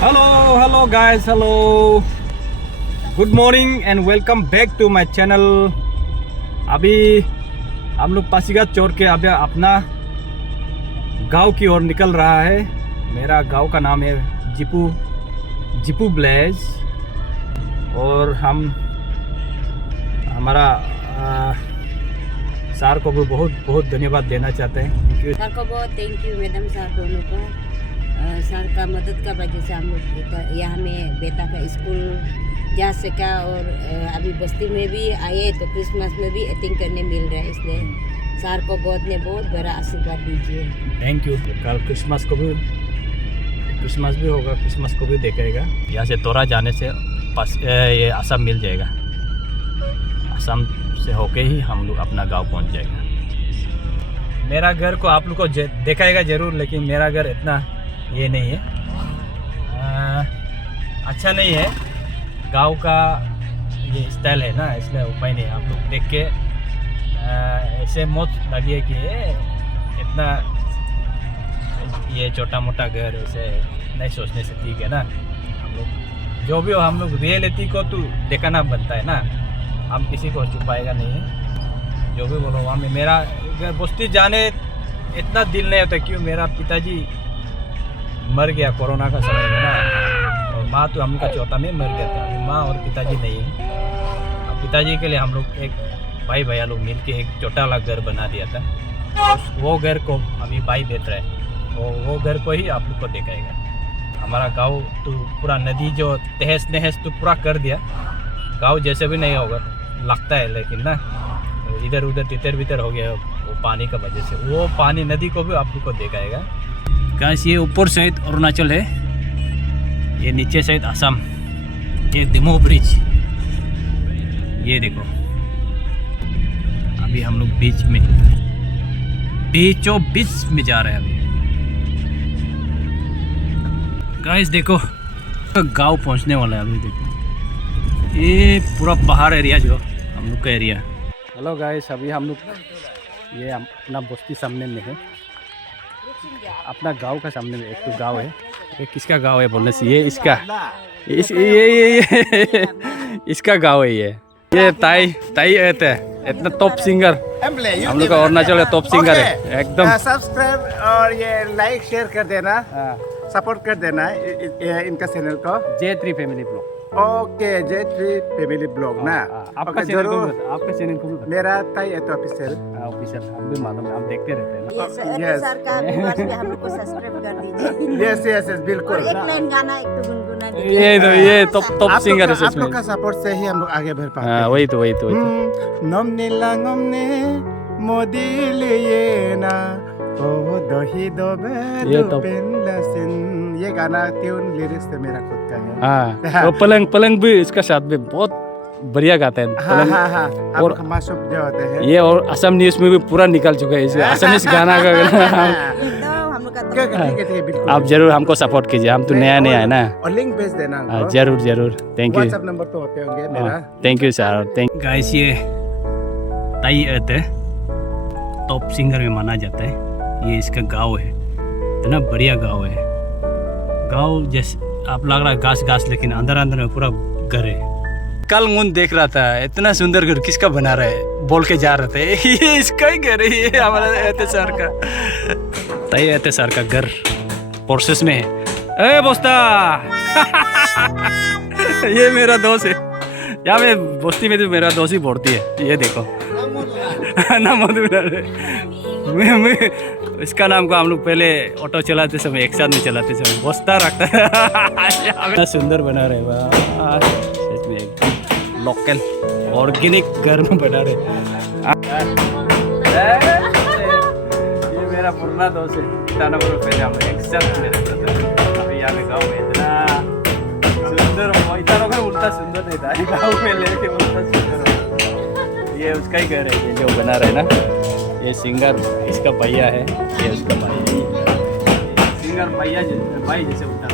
Hello guys, hello. Good morning and welcome back to my channel. अभी हम लोग पासीघाट छोड़ के अभी अपना गांव की ओर निकल रहा है। मेरा गांव का नाम है जिपू विलेज और हम हमारा सर को भी बहुत बहुत धन्यवाद देना चाहते हैं। सर को बहुत थैंक यू मैडम सर दोनों को। सर का मदद का वजह से हम लोग यहाँ में बेटा का स्कूल जा सका और अभी बस्ती में भी आए तो क्रिसमस में भी एटिंग करने मिल रहा है, इसलिए सर को गॉड ने बहुत बड़ा आशीर्वाद दीजिए। Thank you. कल क्रिसमस भी होगा, क्रिसमस को भी देखेगा। यहाँ से तोरा जाने से ये असम मिल जाएगा। असम से होके ही हम लोग अपना गांव पहुंच जाएगा। मेरा घर को आप लोग को देखाएगा ज़रूर, लेकिन मेरा घर इतना ये नहीं है, अच्छा नहीं है। गांव का ये स्टाइल है ना, इसलिए उपाय नहीं है। आप लोग देख के ऐसे मत लगिए कि इतना ये छोटा मोटा घर ऐसे नहीं सोचने से ठीक है ना। हम लोग जो भी हो, हम लोग रियलिटी को तो दिखाना बनता है ना, हम किसी को छुपाएगा नहीं है। जो भी बोलो वहाँ में मेरा घर बस्ती जाने इतना दिल नहीं होता, क्यों मेरा पिताजी मर गया कोरोना का समय में ना, और माँ तो हम का चौथा में मर गया था। अभी माँ और पिताजी नहीं है। अब पिताजी के लिए हम लोग एक भाई भैया लोग मिल के एक छोटा वाला घर बना दिया था। वो घर को अभी भाई बेच रहा है, वो घर को ही आप लोग को दिखाएगा। हमारा गांव तो पूरा नदी जो तहस नहस तो पूरा कर दिया, गांव जैसे भी नहीं होगा लगता है, लेकिन ना इधर उधर तितर बितर हो गया वो पानी का वजह से। वो पानी नदी को भी आप लोग को दिखाएगा। गाइस ये ऊपर साइड अरुणाचल है, ये नीचे साइड असम। ये दिमो ब्रिज, ये देखो। अभी हम लोग बीच में जा रहे हैं अभी। गाइस देखो गांव पहुंचने वाला है अभी। देखो ये पूरा पहाड़ एरिया जो हम लोग का एरिया। हेलो गाइस, अभी हम लोग ये अपना बस्ती सामने में है, अपना गांव का सामने में एक तो गांव है। ये किसका गांव है बोलने से, ये इसका ये इसका गांव है। ये ताई है, इतना टॉप सिंगर हम लोग का अरुणाचल का टॉप सिंगर है एकदम। सब्सक्राइब और ये लाइक शेयर कर देना, सपोर्ट कर देना इनका चैनल को, J3 family blog. Okay J3 family blog ना। आपका चैनल को मेरा ताई है तो ऑफिशियल हम भी मालूम है, हम देखते रहते हैं ना। Yes. सर का व्यूअर्स भी हम लोग को सब्सक्राइब कर दीजिए। यस बिल्कुल। और एक लाइन गाना एक तो गुनगुना दीजिए। ये टॉप सिंगर है आप लोग का सपोर्ट से ही हम लोग आगे बढ़ पाते हैं। वही तो नमने लांगमने मोदी लिए ना ओ दही ये तो- ये गाना ट्यून लिरिक्स तो मेरा खुद का है। हाँ, वो पलंग भी इसका साथ में बहुत बढ़िया गाता है। हाँ। और और मासूम जो होते हैं ये और असम न्यूज़ में भी पूरा निकल चुका है इसे असमीज गाना का। एकदम हम लोग का ठीक है बिल्कुल। आप जरूर हमको सपोर्ट कीजिए, हम तो नया है ना। और लिंक भेज देना हमको। जरूर थैंक यू। व्हाट्सएप नंबर तो होते होंगे मेरा। Thank you sir. गाइस ये ताई है, टॉप सिंगर में माना जाता है। ये इसका गांव है, इतना बढ़िया गांव है। गांव जैसे आप लग रहा है घास, लेकिन अंदर में पूरा घर है। कल मुन देख रहा था, इतना सुंदर घर किसका बना रहा है बोल के जा रहे थे। ये इसका ही घर है, ये हमारा एते सर का। ताई एते सर का घर प्रोसेस में है। ए बोस्ता ये मेरा दोस्त है। यहाँ पे बस्ती में तो मेरा दोस्त ही बोलती है। ये देखो ना मधु मैं इसका नाम को हम लोग पहले ऑटो चलाते समय एक साथ में चलाते समय बस्ता रखता है। सुंदर बना रहे वाह, सच में लोकल ऑर्गेनिक घर में बना रहे। ये मेरा पुराना दोस्त है, पहले हम एक साथ में रहता था। अभी यहाँ पे गाँव में इतना सुंदर उल्टा सुंदर नहीं था, गाँव में लेके उल्टा सुंदर। ये उसका ही घर है, ये जो बना रहे ना। ये सिंगर इसका भैया है, ये उसका भाई है। सिंगर भाई जैसे उठा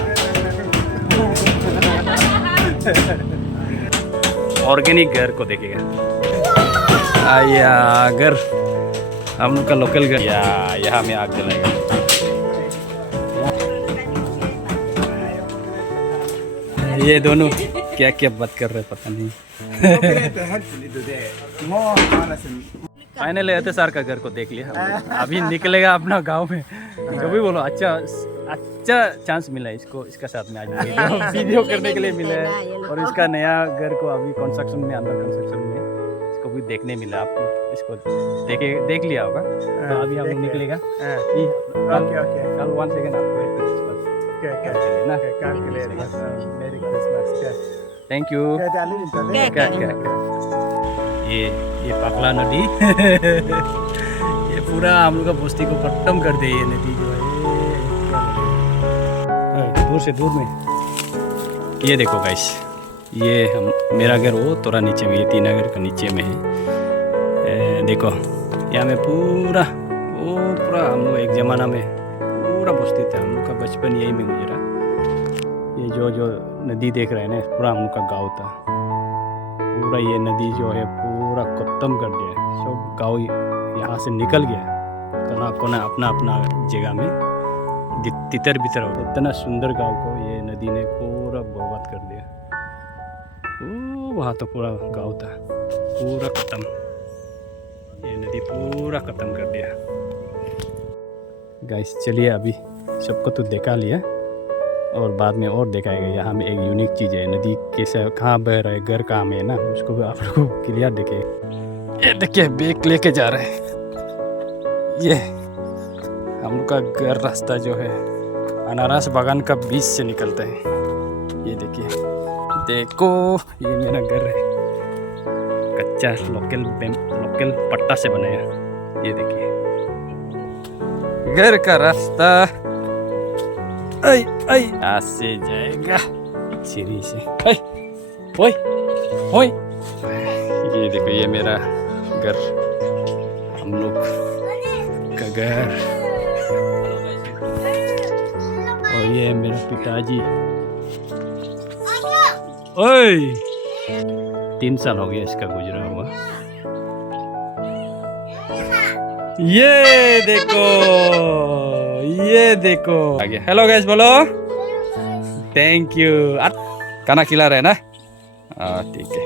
ऑर्गेनिक घर को देखेगा। अगर हम लोग का लोकल घर यहाँ में आग जलाएगा। ये दोनों क्या क्या बात कर रहे पता नहीं। फाइनली रहते सर का घर को देख लिया, अभी निकलेगा अपना गांव में। जो भी बोलो, अच्छा चांस मिला है इसको, इसका साथ में आज वीडियो करने के लिए मिला है। और इसका नया घर को अभी कंस्ट्रक्शन में, अंडर कंस्ट्रक्शन में, इसको भी देखने मिला। आपको इसको देख लिया होगा। तो अभी हम निकलेगा। कल 1 सेकेंड आपको ना, थैंक यू। ये पगला नदी ये पूरा हम लोग का बस्ती को खत्म कर दे। ये नदी जो है दूर से दूर में। ये देखो गाइस, ये मेरा घर वो थोड़ा नीचे में, ये 3 घर का नीचे में है। देखो यहाँ में पूरा हम लोग एक ज़माना में पूरा बस्ती था। हम लोग का बचपन यही में गुजरा। ये जो नदी देख रहे हैं ना, पूरा हम लोग का गाँव था। पूरा ये नदी जो है पूरा खत्म कर दिया है। सब गाँव यहाँ से निकल गया, कोना कोना अपना अपना जगह में तितर बितर हो। इतना सुंदर गाँव को ये नदी ने पूरा बर्बाद कर दिया। वहाँ तो पूरा गाँव था, पूरा खत्म। ये नदी पूरा खत्म कर दिया। गाइस चलिए, अभी सबको तो देखा लिया और बाद में और दिखाएगा। यहाँ में एक यूनिक चीज़ है, नदी कैसे कहाँ बह रहा है, घर कहाँ में है ना, उसको भी आप लोग को क्लियर देखे। ये देखिए बैग लेके जा रहे हैं। ये हम लोग का घर रास्ता जो है अनारस बागान का बीच से निकलता है। ये देखिए, देखो ये मेरा घर है, कच्चा लोकल पट्टा से बनाया। ये देखिए घर का रास्ता ऐसे जाएगा सीढ़ी से। ओए ये देखो, ये मेरा घर, हम लोग का घर। और ये मेरा पिताजी। ओए 3 साल हो गया इसका गुजरा हुआ। ये देखो आगे। हेलो गाइस बोलो, थैंक यू। खाना खिला रहे ना? ठीक है।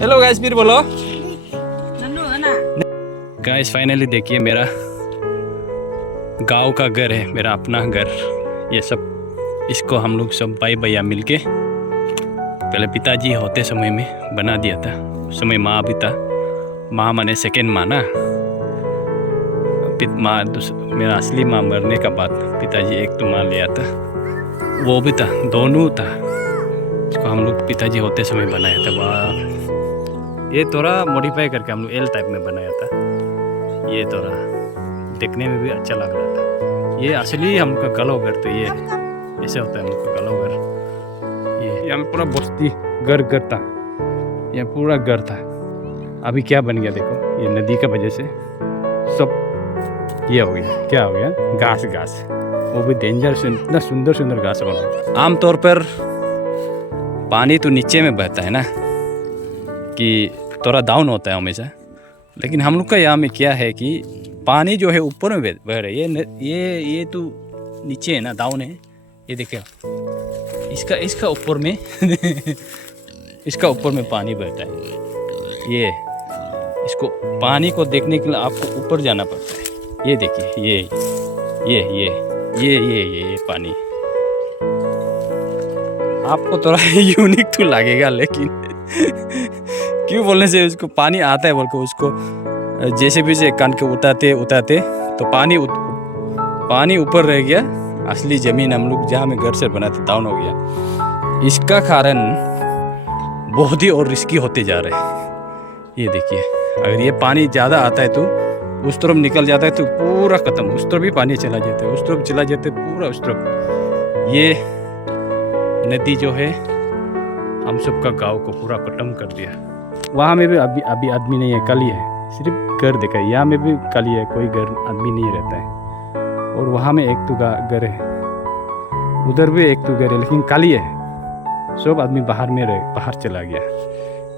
हेलो गाइस फिर बोलो। गाइस फाइनली देखिए, मेरा गांव का घर है, मेरा अपना घर। ये सब इसको हम लोग सब भाई भैया मिलके पहले पिताजी होते समय में बना दिया था। उस समय माँ भी था, माँ माने सेकेंड माँ ना, माँ मेरा असली माँ मरने का बाद पिताजी एक तो माँ लिया था, वो भी था, दोनों था। इसको हम लोग पिताजी होते समय बनाया था। वाह, ये थोड़ा मॉडिफाई करके हम लोग एल टाइप में बनाया था। ये थोड़ा देखने में भी अच्छा लग रहा था। ये असली हम लोग का गलो घर, तो ये ऐसे होता है हम लोग का गलो घर। ये यहाँ पूरा बस्ती घर था, ये पूरा घर था। अभी क्या बन गया देखो, ये नदी का वजह से सब ये हो गया। क्या हो गया? घास, वो भी डेंजर से। इतना सुंदर घास बना। आमतौर पर पानी तो नीचे में बहता है ना, कि थोड़ा डाउन होता है हमेशा। लेकिन हम लोग का यहाँ में क्या है कि पानी जो है ऊपर में बह रहा है। ये तो नीचे है ना, डाउन है। ये देखिए, इसका ऊपर में इसका ऊपर में पानी बहता है। ये इसको पानी को देखने के लिए आपको ऊपर जाना पड़ता है। ये देखिए, ये पानी आपको थोड़ा यूनिक तो लगेगा, लेकिन क्यों बोलने से उसको पानी आता है बोल के उसको जैसे भी से कान के उठाते तो पानी ऊपर रह गया। असली ज़मीन हम लोग जहाँ में घर से बनाते डाउन हो गया। इसका कारण बहुत ही और रिस्की होते जा रहे हैं। ये देखिए, अगर ये पानी ज़्यादा आता है तो उस तरफ निकल जाता है तो पूरा ख़त्म। उस तरफ भी पानी चला जाता है, उस तरफ चला जाता है, पूरा उस तरफ। ये नदी जो है हम सब का गाँव को पूरा खत्म कर दिया। वहाँ में भी अभी आदमी नहीं है, कल ही है, सिर्फ घर देखा है। यहाँ में भी कल ही है, कोई घर आदमी नहीं रहता है। और वहाँ में एक तो घर है, उधर भी एक तो घर है, लेकिन खाली है। सब आदमी बाहर चला गया।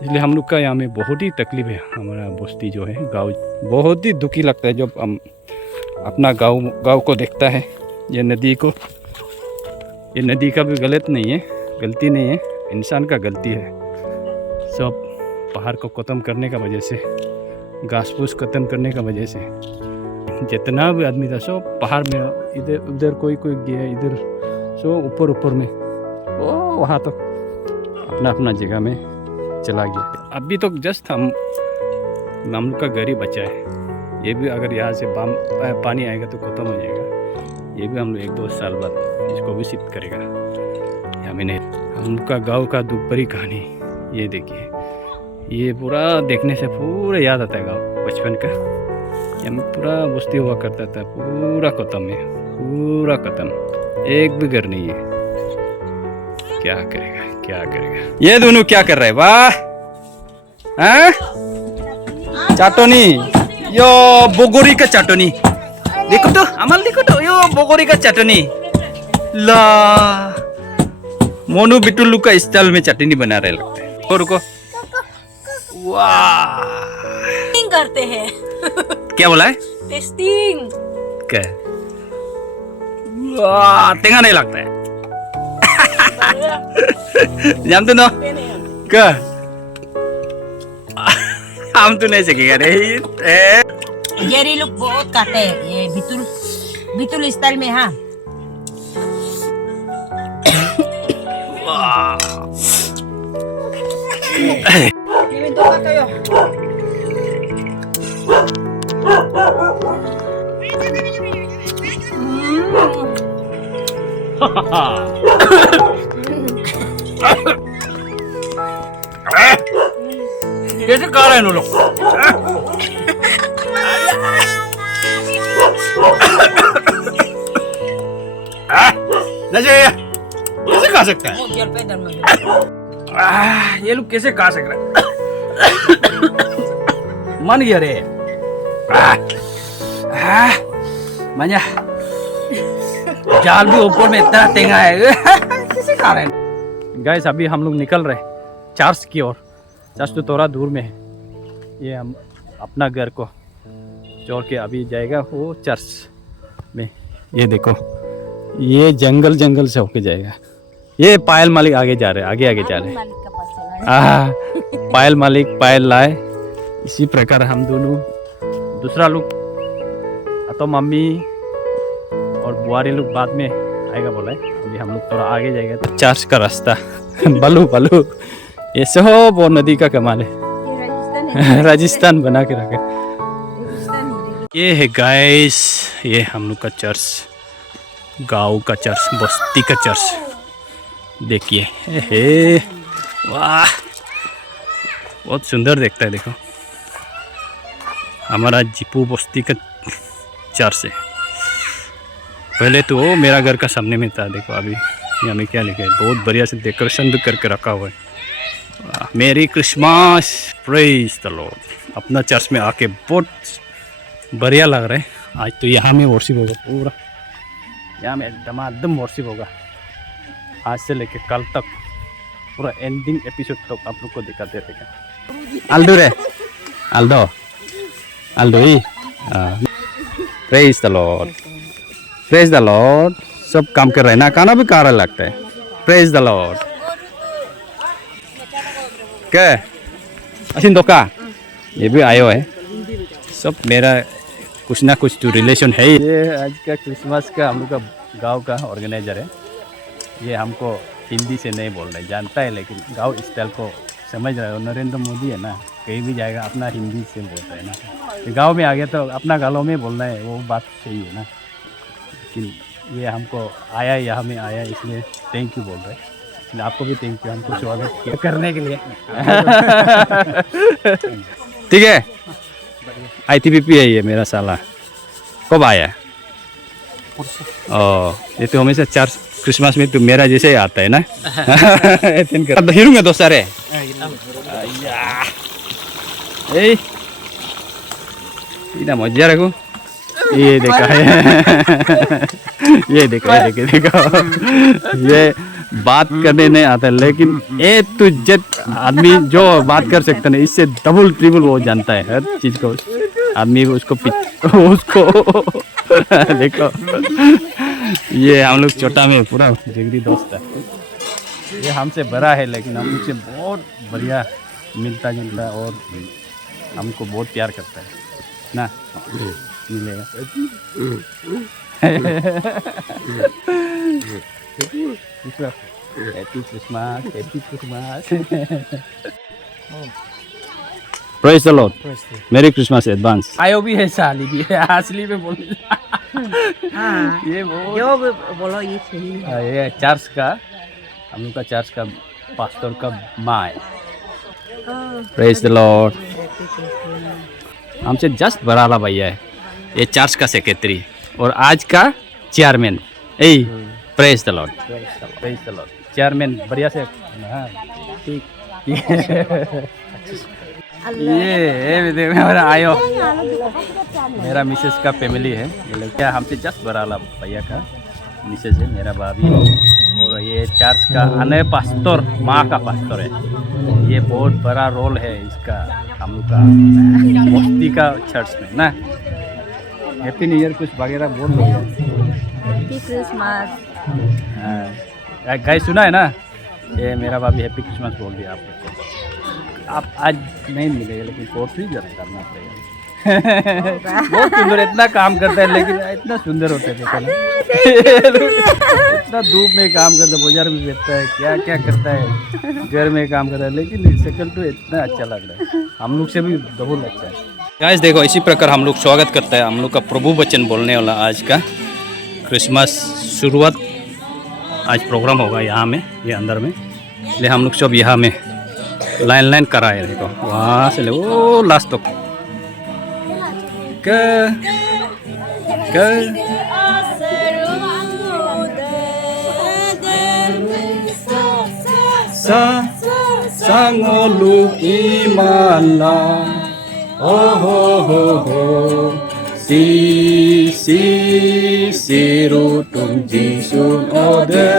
इसलिए हम लोग का यहाँ में बहुत ही तकलीफ है। हमारा बस्ती जो है गांव बहुत ही दुखी लगता है जब हम अपना गांव को देखता है। ये नदी को, ये नदी का भी गलती नहीं है, इंसान का गलती है। सब पहाड़ को ख़त्म करने का वजह से, घास फूस ख़त्म करने का वजह से जितना भी आदमी था सब पहाड़ में, इधर उधर कोई गया, इधर सब ऊपर में, वो वहाँ तक अपना अपना जगह में चला गया। अभी तो जस्ट हम लोग का घर ही बचा है। ये भी अगर यहाँ से पानी आएगा तो ख़त्म हो जाएगा। ये भी हम लोग 1-2 साल बाद इसको भी शिफ्ट करेगा। हमें नहीं, हम लोग का गाँव का दुख भरी कहानी ये देखिए। ये पूरा देखने से पूरा याद आता है गाँव बचपन का। यहाँ पूरा बस्ती हुआ करता था, पूरा ख़त्म है, पूरा ख़त्म, एक भी घर नहीं है। क्या करेगा ये दोनों क्या कर रहे हैं? वाह, चाटनी, यो बोगोरी का चाटनी, देखो तो अमल, देखो तो यो बोगोरी का चाटनी ला। मोनू बिटुल्लू का स्टाइल में चटनी बना रहे लगते हैं। रुको, वाह करते हैं। क्या बोला है? टेस्टिंग। क्या? वाह, टेंगा नहीं लगता है। जानते ना क्या? हम तो नहीं सीखेगा रे। जेरी लोग बहुत खाते हैं ये बितुल स्टाइल में। हाँ, कैसे खा रहे हैं लोग? कैसे खा सकता है? ये लोग कैसे खा सक रहे हैं? मन गया रे। मजा, जाल भी ऊपर में इतना टेंगा है। कैसे खा रहे हैं? गाइस, अभी हम लोग निकल रहे हैं चर्च की ओर। चर्च तो थोड़ा दूर में है। ये हम अपना घर को छोड़ के अभी जाएगा वो चर्च में। ये देखो, ये जंगल से होके जाएगा। ये पायल मालिक आगे जा रहे हैं, आगे जा रहे हैं। पायल मालिक पायल लाए। इसी प्रकार हम दोनों, दूसरा लोग तो मम्मी और बुआरी लोग बाद में आएगा बोला है। अभी हम लोग थोड़ा आगे जाएगा तो चर्च का रास्ता। बलू ये सब वो नदी का कमाल है। राजस्थान बना के रखे। ये है गाइस, ये हम लोग का चर्च, गांव का चर्च, बस्ती का चर्च। देखिए, हे वाह, बहुत सुंदर दिखता है। देखो, हमारा जीपू बस्ती का चर्च है। पहले तो वो मेरा घर का सामने में था। देखो अभी यहाँ में क्या लिखा है, बहुत बढ़िया से डेकोरेशन भी करके रखा हुआ है। मेरी क्रिसमस, प्रेज द लॉर्ड। अपना चर्च में आके बहुत बढ़िया लग रहा है। आज तो यहाँ में वर्शिप होगा, पूरा यहाँ में धमाधम वर्शिप होगा। आज से लेके कल तक पूरा एंडिंग एपिसोड तक आप लोग को दिखाते रहेगा। Although he praise the Lord, praise the Lord. सब काम कर रहे हैं ना, खाना भी खा रहा लगता है। Praise the Lord. क्या असिन तो का ये भी आयो है। सब मेरा कुछ ना कुछ तो रिलेशन है। ये आज का क्रिसमस का हम लोग का गांव का ऑर्गेनाइजर है। ये हमको हिंदी से नहीं बोल रहे, जानता है, लेकिन गांव स्टाइल को समझ रहा है। नरेंद्र मोदी है ना, कहीं भी जाएगा अपना हिंदी से बोलता है ना। तो गांव में आ गया तो अपना गालों में बोलना है, वो बात सही है ना। लेकिन ये हमको आया, यहाँ में आया, इसलिए थैंक यू बोल रहे हैं। आपको भी थैंक यू हमको स्वागत करने के लिए। ठीक है, ITBP है ये मेरा साला। कब आया? ये तो हमेशा चर्च क्रिसमस में तो मेरा जैसे ही आता है ना। हिरूंगा दोस्त सारे। मजा रखो। ये देखा है। ये देखो ये बात करने नहीं आता, लेकिन ए टू जेड आदमी जो बात कर सकता है इससे डबल ट्रिपल वो जानता है हर चीज को। आदमी उसको उसको देखो, ये हम लोग छोटा में पूरा जिगरी दोस्त है। ये हमसे बड़ा है लेकिन हम उससे बहुत बढ़िया मिलता जुलता है और हमको बहुत प्यार करता है ना। मिलेगा happy Christmas, happy Christmas. Praise the Lord, मेरी क्रिसमस एडवांस। आयो भी है, साली भी है, असली में बोल। हाँ, ये वो जो भी बोलो ये सही है। ये चर्च का, हम लोग का चर्च का पास्टर का माँ है। Praise the Lord. हमसे जस्ट बड़ा वाला भैया है, ये चर्च का सेक्रेटरी और आज का chairman. A praise the Lord, praise the Lord. Chairman बढ़िया से। हाँ ठीक। ये देखो मेरा आयो, मेरा मिसेस का फैमिली है। ये लड़का हमसे जस्ट बड़ा वाला भैया का मिसेस है, मेरा भाभी। और ये चर्च का अनय पास्टर, माँ का पास्टर है। ये बहुत बड़ा रोल है इसका हम लोग का बस्ती का चर्च में ना। हैप्पी न्यू ईयर कुछ वगैरह बोल दो। Happy Christmas. गाइस सुना है ना, ये मेरा भाभी हैप्पी क्रिसमस बोल दिया आप लोग को। आप आज नहीं मिलेगा लेकिन कोर्स ही जरूर करना पड़ेगा। बहुत सुंदर, इतना काम करता है लेकिन इतना सुंदर होता है देखो ना। इतना धूप में काम करता है, बाजार में बेचता है, क्या क्या करता है, घर में काम करता है, लेकिन शक्ल तो इतना अच्छा लग रहा है, हम लोग से भी डबल अच्छा है। गाइस देखो, इसी प्रकार हम लोग स्वागत करता है हम लोग का प्रभु वचन बोलने वाला आज का क्रिसमस शुरुआत। आज प्रोग्राम होगा यहाँ में, ये अंदर में, इसलिए हम लोग सब यहाँ में लाइन कराए। देखो वहाँ से ले वो लास्ट तक Sangolu imala, oh ho ho ho, si rutum jisun ode.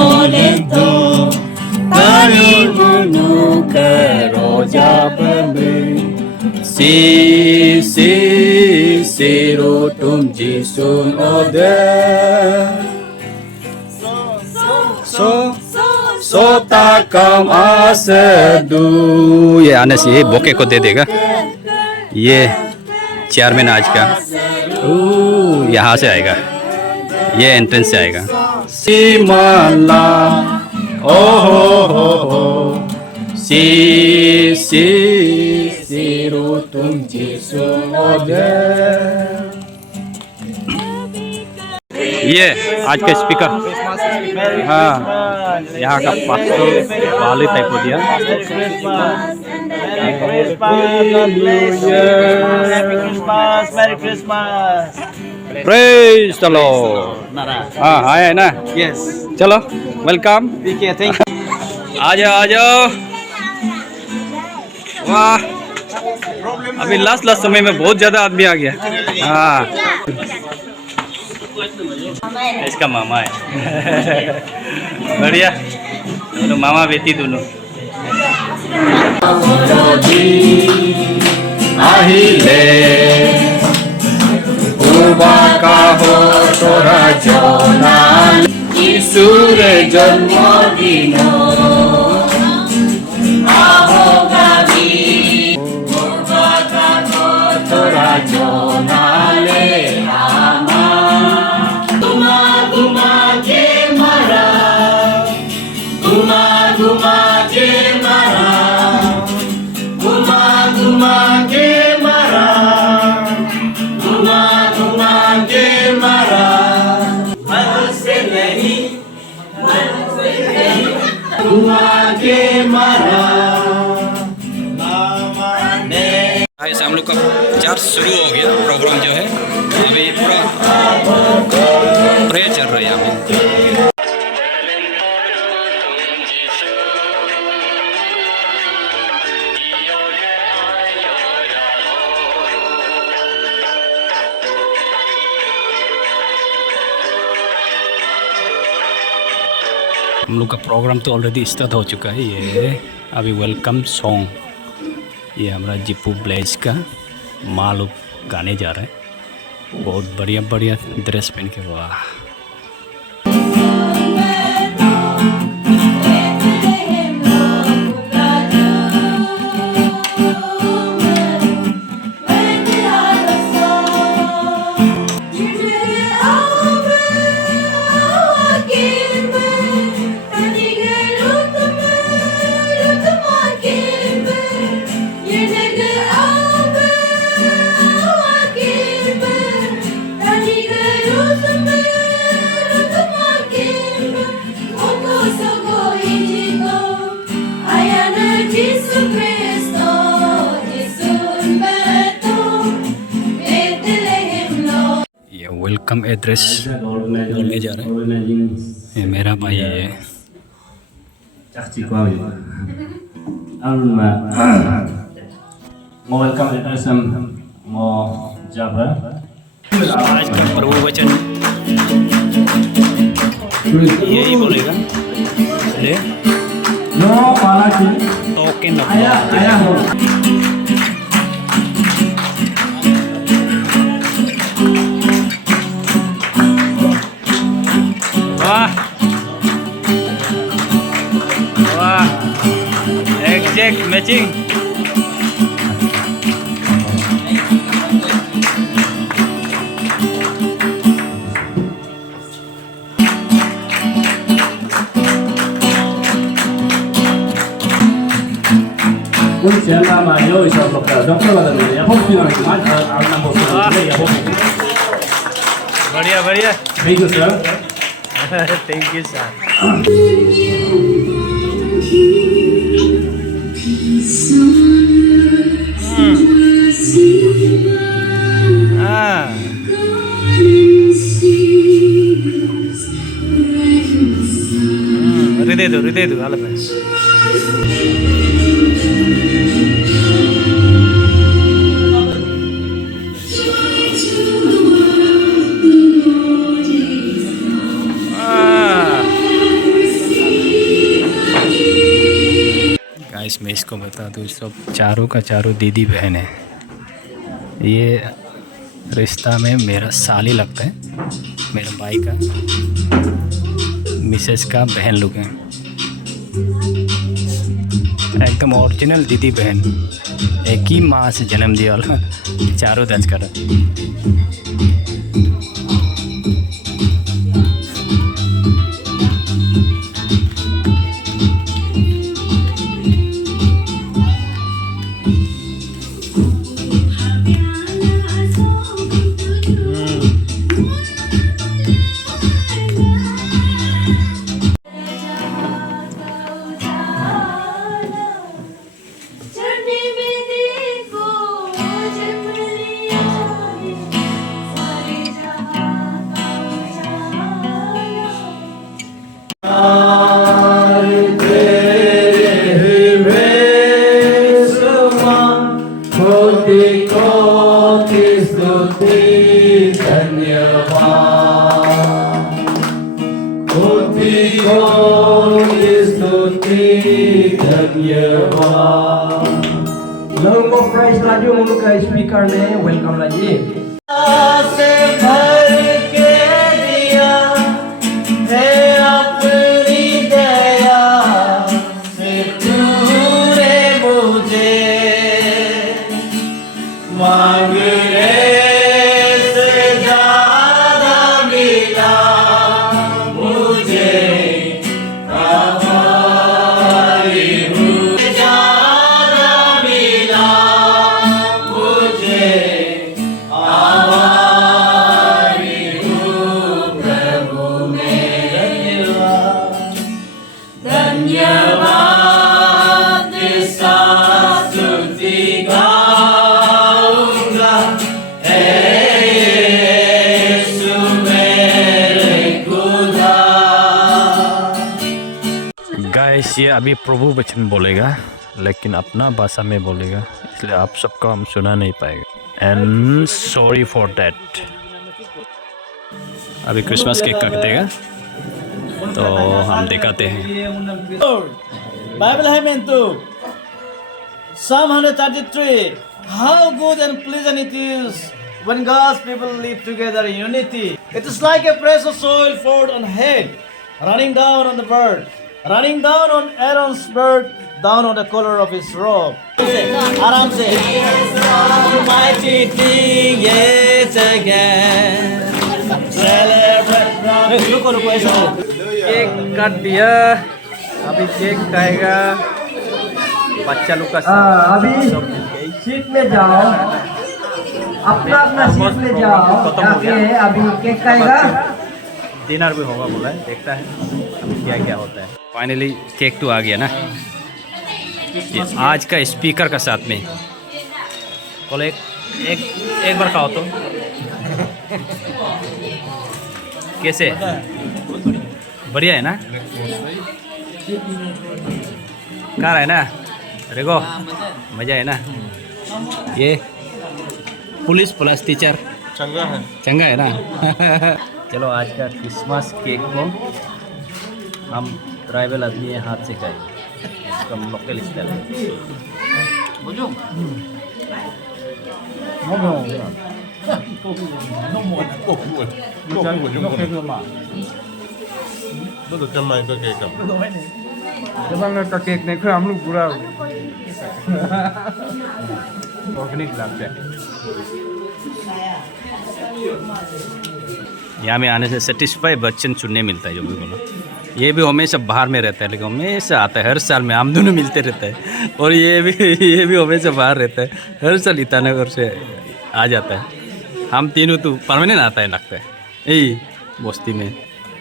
Oleto, tari bunu keroja pembe. Si rutum jisun ode. So takam asedu. ये आने से ये बोके को दे देगा। ये चेयरमैन आज का यहाँ से आएगा, ये एंट्रेंस से आएगा। सीमाला ओ हो सी रो तुम जिसो दे। ये आज के स्पीकर, हाँ यहाँ का पास्टर वाले टाइप हो दिया। Praise the Lord. हाँ आया है ना, यस। चलो वेलकम, थैंक यू। आ जाओ। वाह, अभी लास्ट समय में बहुत ज़्यादा आदमी आ गया। हाँ इसका मामा है। बढ़िया, दोनों मामा बेटी दोनों। अहिले उबाका हो तोरा जना ईश्वर जन्मदिन आहो गावी उबाका हो तोरा जना ले आना। घुमा के मारा, घुमा के मारा, घुमा के मारा, घुमा के मारा। मन से नहीं, घुमा के मारा। ऐसे हम लोग का चर्च शुरू हो गया, प्रोग्राम जो है अभी पूरा प्रे चल रहा है यहाँ पे। हम लोग का प्रोग्राम तो ऑलरेडी स्टार्ट हो चुका है। ये अभी वेलकम सॉन्ग, ये हमारा जिपू ब्लेज का माँ लोग गाने जा रहे हैं। बहुत बढ़िया बढ़िया ड्रेस पहन के, वाह। वेलकम एड्रेस बोलने जा रहे हैं। ये मेरा भाई है। आज का प्रभु वचन यही बोलेगा, ले टोकन एग्जैक्ट मैचिंग। बढ़िया बढ़िया, thank you sir. Thank you sir. हृदय दो अलग में। गाइस मैं इसको बता दूँ, सब चारों का चारों दीदी बहन है। ये रिश्ता में मेरा साली लगता है, मेरे भाई का मिसेस का बहन लोग हैं, एकदम ओरिजिनल दीदी बहन, एक ही माँ से जन्म दिया वाला चारों दर्ज कर। Lalu fresh lagi menukai speaker ne welcome lagi. Guys ये अभी प्रभु वचन बोलेगा, लेकिन अपना भाषा में बोलेगा, इसलिए आप सबको हम सुना नहीं पाएगा। And sorry for that. अभी क्रिसमस केक काटेगा। तो हम दिखाते हैं। Bible Hymentu Psalm 133. How good and pleasant it is when God's people live together in unity. It is like a precious oil poured on head, running down on the bird, running down on Aaron's beard, down on the collar of his robe. Aram se. Mighty thing yet again. Celebrate. रुको ऐसा. Cake काट दिया, अभी cake खाएगा बच्चा लोग का अभी सीट में जाओ, अपना अपना सीट में जाओ, जाके अभी केक खाएगा। डिनर भी होगा बोला है, देखता है अभी क्या क्या होता है। फाइनली केक तो आ गया ना, ये आज का स्पीकर का साथ में। बोले एक बार खाओ तो कैसे बढ़िया है ना, कहाँ है ना रेगो, मजा है ना। ये पुलिस प्लस टीचर चंगा है ना। चलो आज का क्रिसमस केक को हम ट्राइबल आदमी हाथ से खाएंगे, इसका लोकल स्टाइल का केक नहीं खाया हम लोग पूरा ऑर्गेनिक लगता है। यहाँ में आने से सेटिस्फाई बच्चन चुनने मिलता है जो भी बोला। ये भी हमेशा बाहर में रहता है लेकिन हमेशा आता है, हर साल में हम दोनों मिलते रहता है। और ये भी हमेशा बाहर रहता है, हर साल ईटानगर से आ जाता है। हम तीनों तो परमानेंट आता है लगता है यही बस्ती में।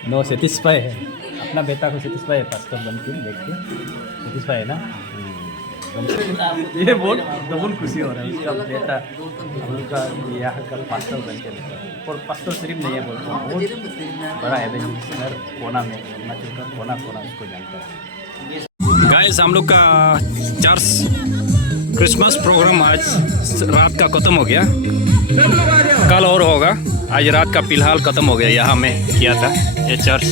नो सेटिस्फाई है, अपना बेटा को सेटिस्फाई है, पास्टर बन के देख के सेटिस्फाई है ना। ये बहुत डबल खुशी हो रहा है, उसका बेटा हम लोग का यहाँ का पास्टर बन के देखा। और पास्टर सिर्फ नहीं है बोलते, बहुत बड़ा एवेंजर कोना में, अरुणाचल का कोना कोना उसको जानता है। गाइस हम लोग का चर्च क्रिसमस प्रोग्राम आज रात का ख़त्म हो गया, कल और होगा। आज रात का फिलहाल ख़त्म हो गया, यहाँ में किया था ये चर्च।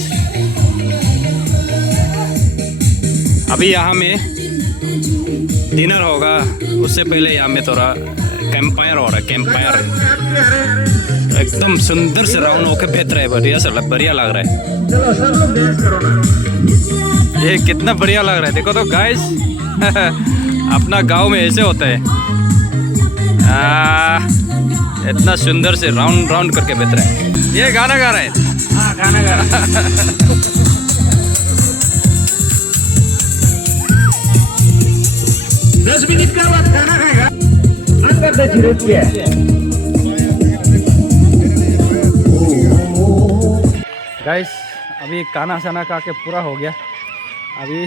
अभी यहाँ में डिनर होगा, उससे पहले यहाँ में थोड़ा कैंपफायर हो रहा है। कैंपफायर एकदम सुंदर से राउंड होकर बेहतर है, बढ़िया लग रहा है। ये कितना बढ़िया लग रहा है, देखो तो गाइस। अपना गांव में ऐसे होता है, इतना सुंदर से राउंड राउंड करके बेहतर है। ये गाना गा रहा है, हाँ गाना गा रहा है। 10 मिनट के बाद खाना खाएगा। अंदर से चिरत किया गाइस। अभी खाना शाना खा के पूरा हो गया, अभी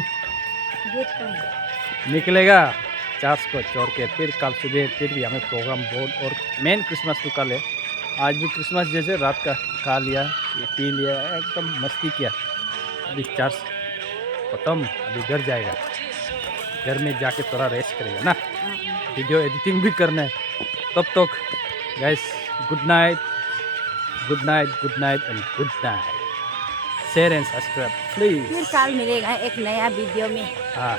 निकलेगा चर्च को छोड़ के। फिर कल सुबह फिर भी हमें प्रोग्राम बहुत, और मेन क्रिसमस तो कल है। आज भी क्रिसमस जैसे रात का खा लिया, ये पी लिया, एकदम मस्ती किया। अभी चर्च खत्म, अभी घर जाएगा, घर में जाके थोड़ा रेस्ट करेगा ना, वीडियो एडिटिंग भी करना है। तब तक guys good night, good night, good night and good night. Share and subscribe please. फिर कल मिलेगा एक नया वीडियो में। हाँ।